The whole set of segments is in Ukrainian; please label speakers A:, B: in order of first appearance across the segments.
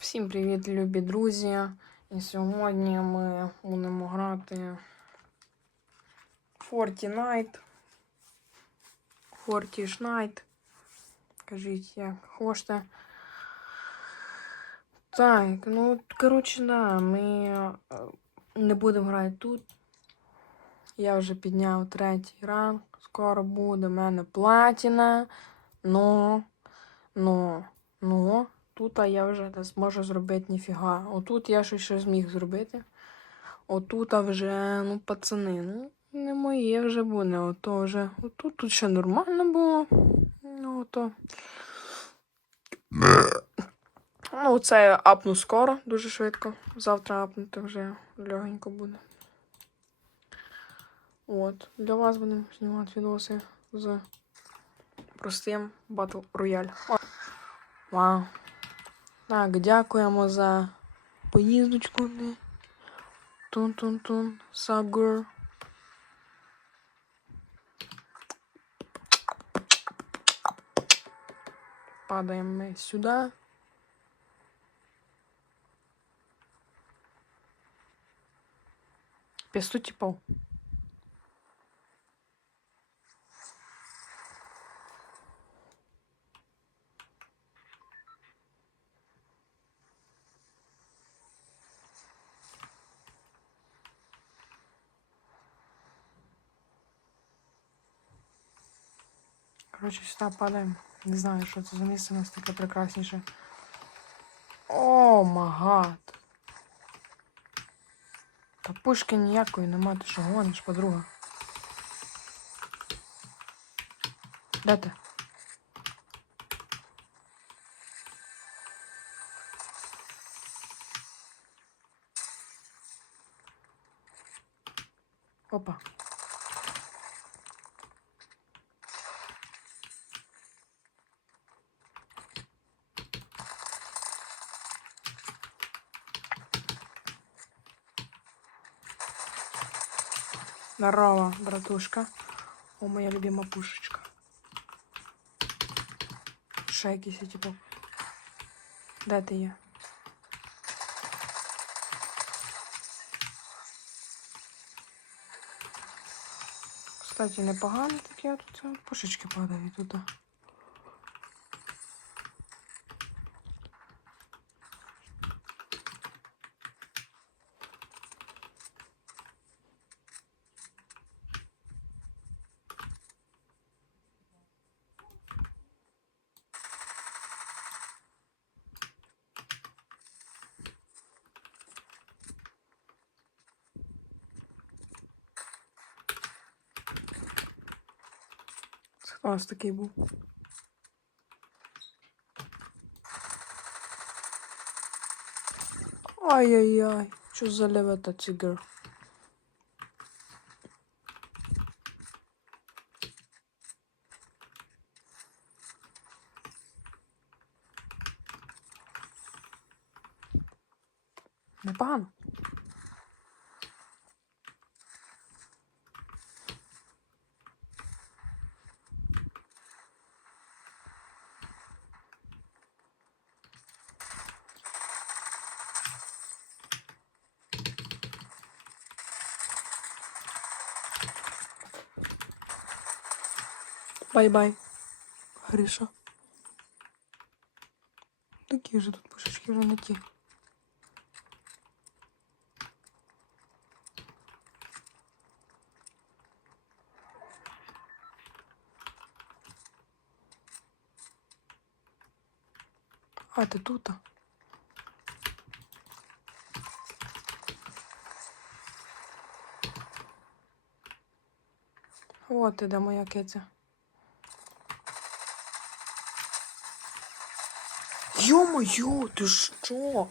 A: Всім привіт, любі друзі! І сьогодні ми будемо грати Fortnite. Fortnite. Кажіть, як хочете. Так, ну, коротше, да, ми е, не будемо грати тут. Я вже підняв третій ранг. Скоро буде в мене платіна. Ну, ну, ну. Тут я вже не зможу зробити ніфіга. Отут я щось ще зміг зробити. Отут вже, ну, пацани, ну, не моє вже буде. Ото вже. Отут тут ще нормально було. Ну, ото. Ну, це я апну скоро, дуже швидко. Завтра апнути вже легенько буде. От. Для вас будемо знімати відоси з простим Battle Royale. Вау. Так, дякуємо за поїздочку. Тун-тун-тун. Сагур. Падаємо ми сюди. П'ятсот типов. Коротше, сюди падаємо. Не знаю, що це за місце у нас таке прекрасніше. О, магад. Та пушки ніякої нема, ти що гониш, подруга. Ти? Опа. Здорово, братушка. О, моя любимая пушечка. Шайки все типа. Да, ти я. Кстати, непогано таке тут пушечки падають туди. У нас такий був? Ай-яй-яй, що за левета цигар? Непогано. Бай-бай. Гриша. Такі вже тут пушечки вже не ті. А, ти тут? От ти де моя киця. Йо-моє, ти що?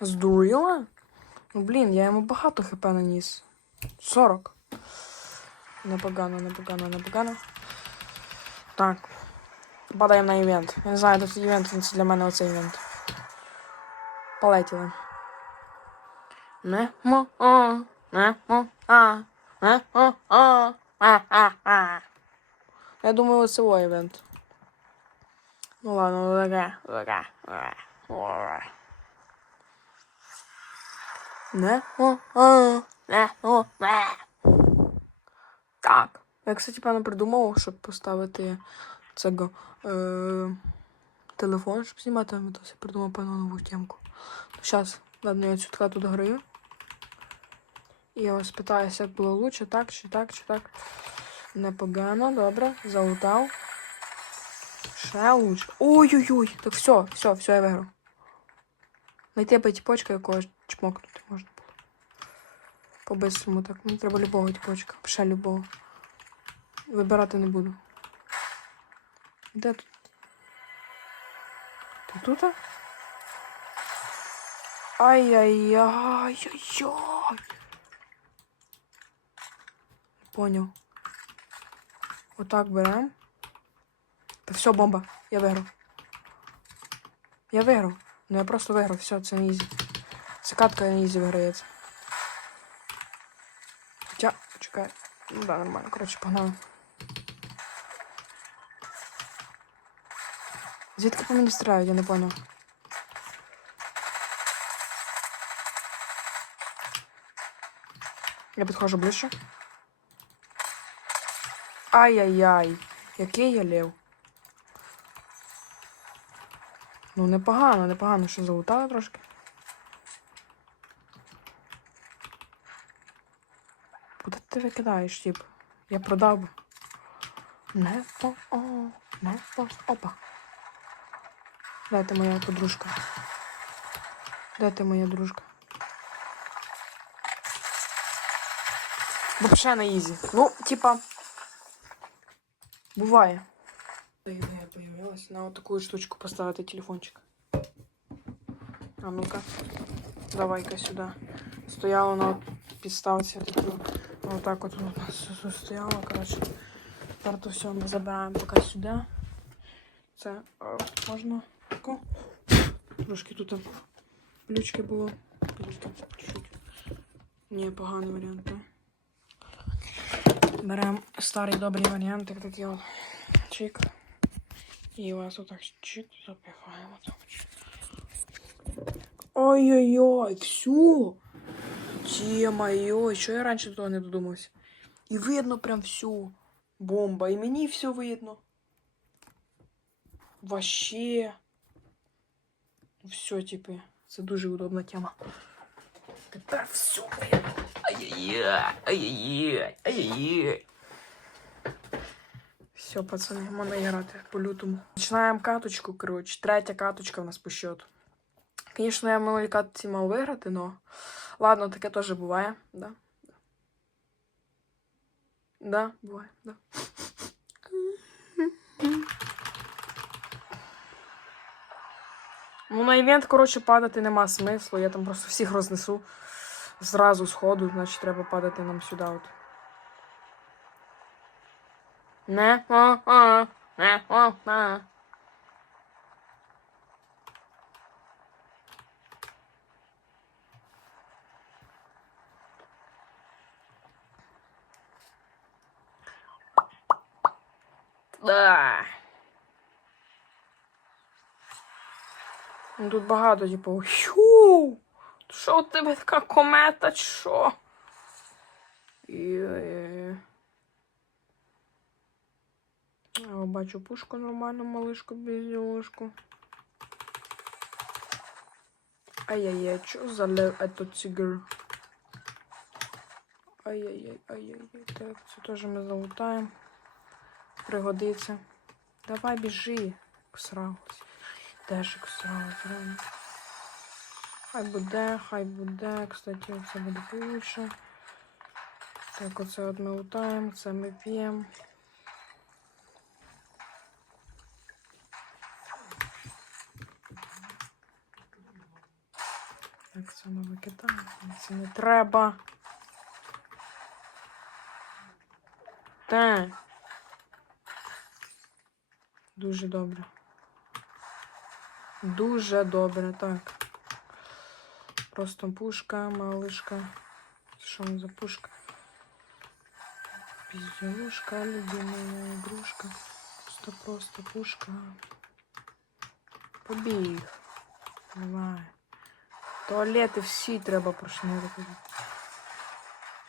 A: Здуріла? Ну, блін, я йому багато хп наніс. 40. Непогано, непогано, непогано. Так. Падаємо на івент. Я не знаю, тут івент, це для мене оцей івент. Полетіли. Не мо а не мо а не мо а а а а Я думаю, оце о івент. Ну ладно, ну таке, таке, таке. Не. О, о, не, о, не. Так. Я, кстати, певно, придумав, щоб поставити цього е, телефон, щоб знімати відоси. Придумав певно нову темку. Зараз, ладно, я цю ткату дограю. І я вас питаюся, як було лучше, так, чи так, чи так. Непогано, добре, залутав. Ще лучше. Ой-ой-ой. Так все, все, все, я виграв. Найти би тіпочка, якого чмокнути можна було. По-бистрому так. Мені треба любого тіпочка. Ще любого. Вибирати не буду. Де тут? Ти тут? Ай-яй-яй-яй-яй. Поняв. Отак берем. Все, бомба. Я виграв. Я виграв. Ну я просто виграв, все, це не ізі. Це катка не ізі виграється. Хоча, чекай. Ну да, нормально. Коротше, погнали. Звідки по мені стріляють, я не поняв. Я підходжу ближче. Ай-яй-яй. Який я лев. Ну, непогано, непогано, що залутали трошки. Куди ти викидаєш, тип? Я продав. Не по о, не по опа. Де ти моя подружка? Де ти моя дружка? Вообще на ізі. Ну, типа. Буває. Ідея появилась на вот такую штучку поставити телефончик. А ну-ка, давай-ка сюда. Стояла на підставці таку. Вот так вот у нас стояло, короче. Тепер то все ми забираємо поки сюди. Це можна тако. Трошки тут ключки було. Ні, поганий варіант, так? Беремо старий добрий варіант, як такий от чик. І вас отак чик запихаємо. Так. Ой-ой-ой, все. Ё-моё, що я раніше до того не додумався. І видно прям всю бомба. І мені все видно. Вообще. Все, типи. Це дуже удобна тема. Тепер все видно. Ай-яй-яй, ай-яй-яй, ай-яй-яй. Все, пацани, можна грати по лютому. Починаємо каточку, коротше. Третя каточка в нас по счету. Звісно, я минулій катці мав виграти, но. Ладно, таке теж буває, да. Да, буває, да. Ну, на івент, коротше, падати нема смислу. Я там просто всіх рознесу зразу сходу, значить треба падати нам сюди от. Не, о, не. Да. Ну, Тут багато, типу, хю. Що у тебе така комета, що? Є. Я бачу пушку нормально, малышку без ділушку. Ай-яй-яй, що за лев это тигр? Ай-яй-яй, ай-яй-яй. Так, це теж ми залутаємо. Пригодиться. Давай біжи, сралась. Де ж сралась, реально. Хай буде, хай буде. Кстати, це буде лучше. Так, оце от ми лутаємо, це ми п'ємо. Так, ми викидаємо. Це не треба. Так. Дуже добре. Дуже добре, так. Просто пушка, малышка. Что он за пушка? Безделушка, любимая игрушка. Просто просто пушка. Побіг. Давай. Туалети всі треба прошнурити.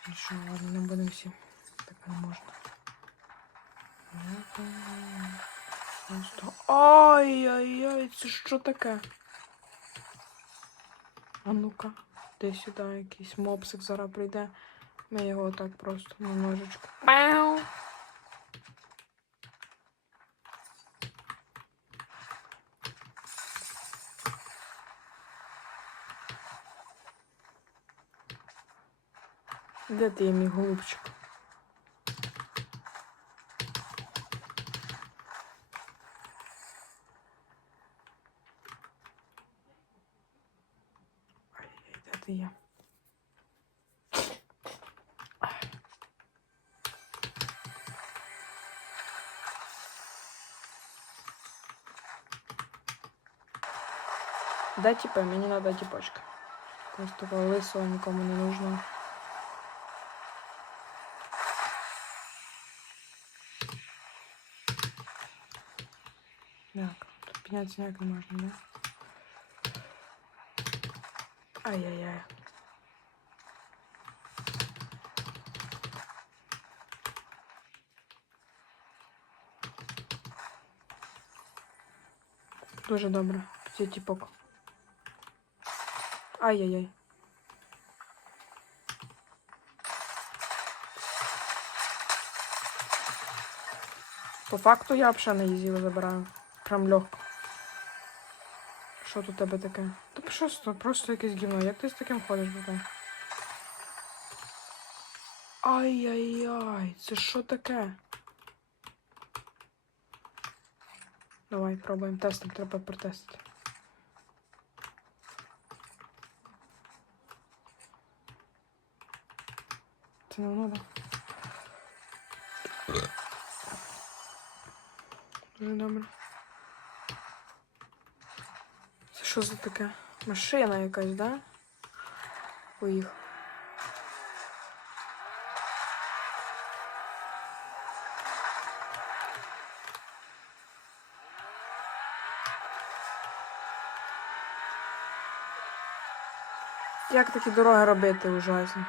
A: Ну що, ладно, не будемо всі. Так не можна. Просто. Ай-яй-яй, це що таке? А ну-ка, де сюди якийсь мопсик зараз прийде. Ми його так просто на ножичку. Пау! Де ти, мій голубчик? Де ти є? Да, типа, мне надо типочка. Просто лысого никому не нужно. Піднятися ніяк не можна, да? Ай-яй-яй. Дуже добре. Це тіпок. Ай-яй-яй. По факту я взагалі не їздила забираю. Прям легко. Що тут у тебе таке? Та просто, просто якесь гівно. Як ти з таким ходиш, братан? Ай-яй-яй, це що таке? Давай, пробуємо тестом, треба протестити. Це не воно, да? Дуже добре. Це що за таке? Машина якась, да? Поїхав. Як такі дороги робити ужасно?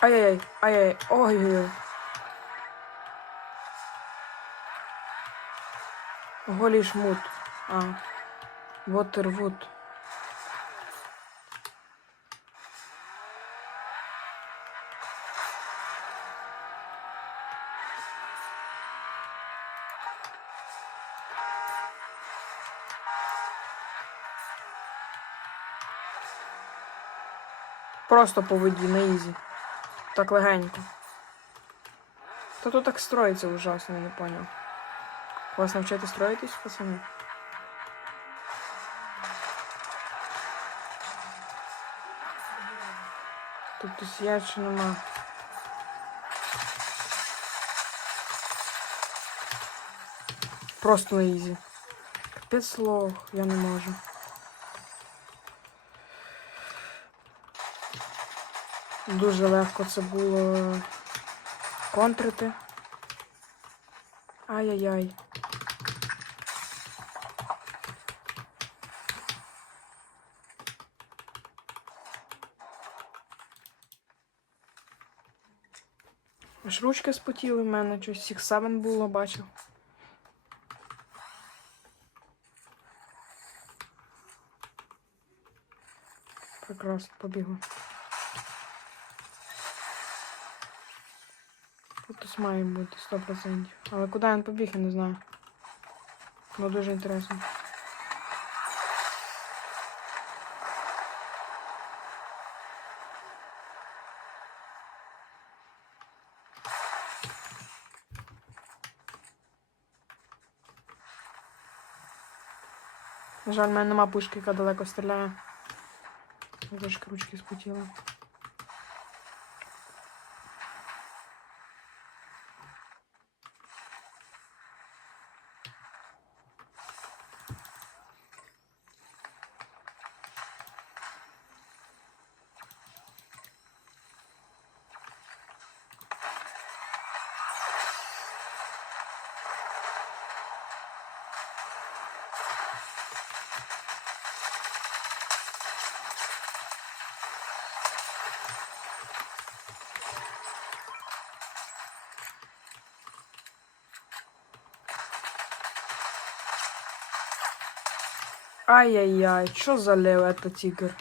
A: Ай-яй-яй, ай-яй, ой-ой-ой. Голі шмут. А. Вотервуд. Просто по воді, на ізі. Так легенько. Та тут так строїться ужасно, я не поняв. Вас навчити строїтись, пацани? Тут хтось є чи нема. Просто на ізі. Капець лох, я не можу. Дуже легко це було контрити. Ай-яй-яй. Аж ручки спотіли в мене, щось всіх савен було, бачив. Прекрасно, побігли. Тут має бути 100%. Але куди він побіг, я не знаю. Було дуже інтересно. На жаль, в мене нема пушки, яка далеко стріляє. Трошки ручки спотіла. Ай-яй-яй, що за лев это тигр?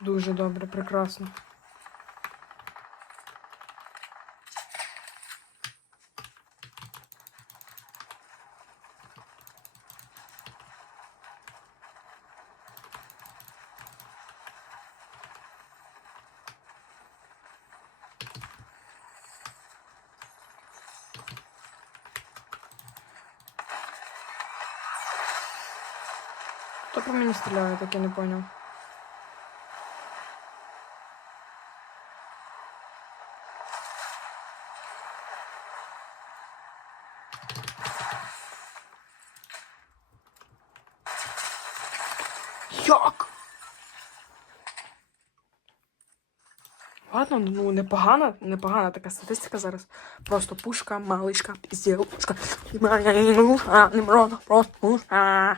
A: Дуже добре, прекрасно. Хто по мені стріляє, так я не поняв. Як? Ладно, ну непогана, непогана така статистика зараз. Просто пушка, малишка, пізділушка. Просто пушка.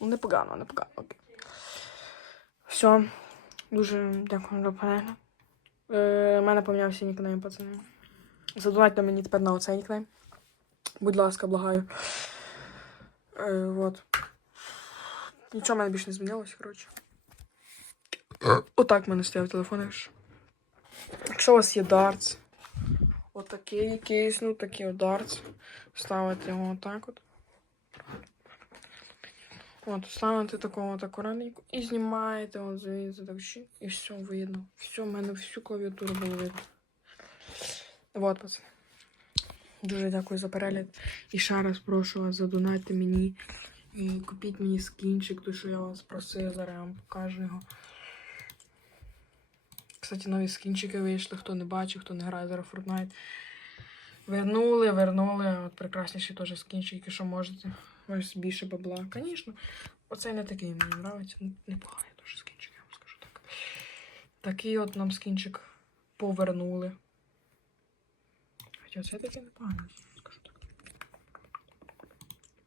A: Ну, непогано, непогано. Окей. Все. Дуже дякую за перегляд. Е, мене помінявся нікнейм, пацани. Задавайте мені тепер на оцей нікнейм. Будь ласка, благаю. Е, вот. Нічого в мене більше не змінилося, коротше. Отак в мене стояв телефон. якщо. У вас є дартс, отакий якийсь, ну такий от дартс. Ставите його отак от. От, ставите такого от акуратненько і знімаєте от звідси так щі, і все видно. Все, в мене всю клавіатуру було видно. Вот, пацани. Дуже дякую за перегляд. І ще раз прошу вас задонати мені. І купіть мені скінчик, той, що я вас просив, зараз я вам покажу його. Кстати, нові скінчики вийшли, хто не бачив, хто не грає зараз Fortnite. Вернули, вернули. От прекрасніші теж скінчики, що можете. Ось більше бабла. Звісно, оцей не такий мені подобається. Непоганий теж скінчик, я вам скажу так. Такий от нам скінчик повернули. Хоча це такий непоганий, скажу так.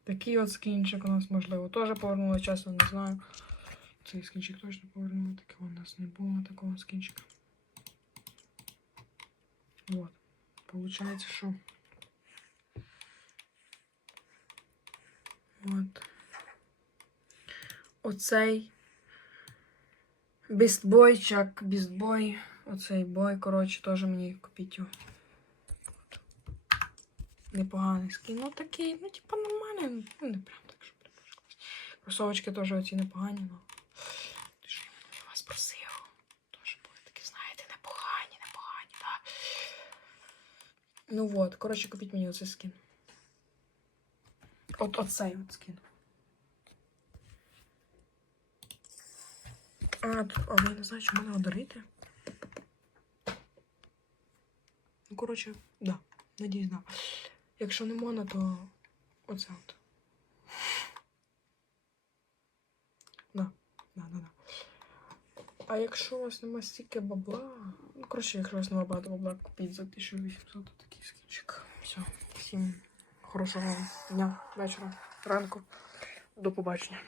A: Такий от скінчик у нас, можливо, теж повернули, чесно, не знаю. Цей скінчик точно повернули, такого у нас не було такого скінчика. Вот. Получается, що. От. Оцей бістбойчак, бістбой. Оцей бой, коротше, теж мені купіть. Непоганий скін. Ну такий, ну типа нормальний, ну не прям так, що прям. Кросовочки теж оці непогані, ну. Ти ж я вас просив. Теж були такі, знаєте, непогані, непогані, так. Ну вот, коротше, купіть мені оцей скін. От оцей от скін. А, але я не знаю, чому не одарити. Ну, коротше, да. Надіюсь, да. Якщо не можна, то оце от. Да, да, да, да. А якщо у вас нема стільки бабла, ну, коротше, якщо у вас нема багато бабла, купіть за 1800 такий скінчик. Все. Всім хорошого дня, вечора, ранку. До побачення.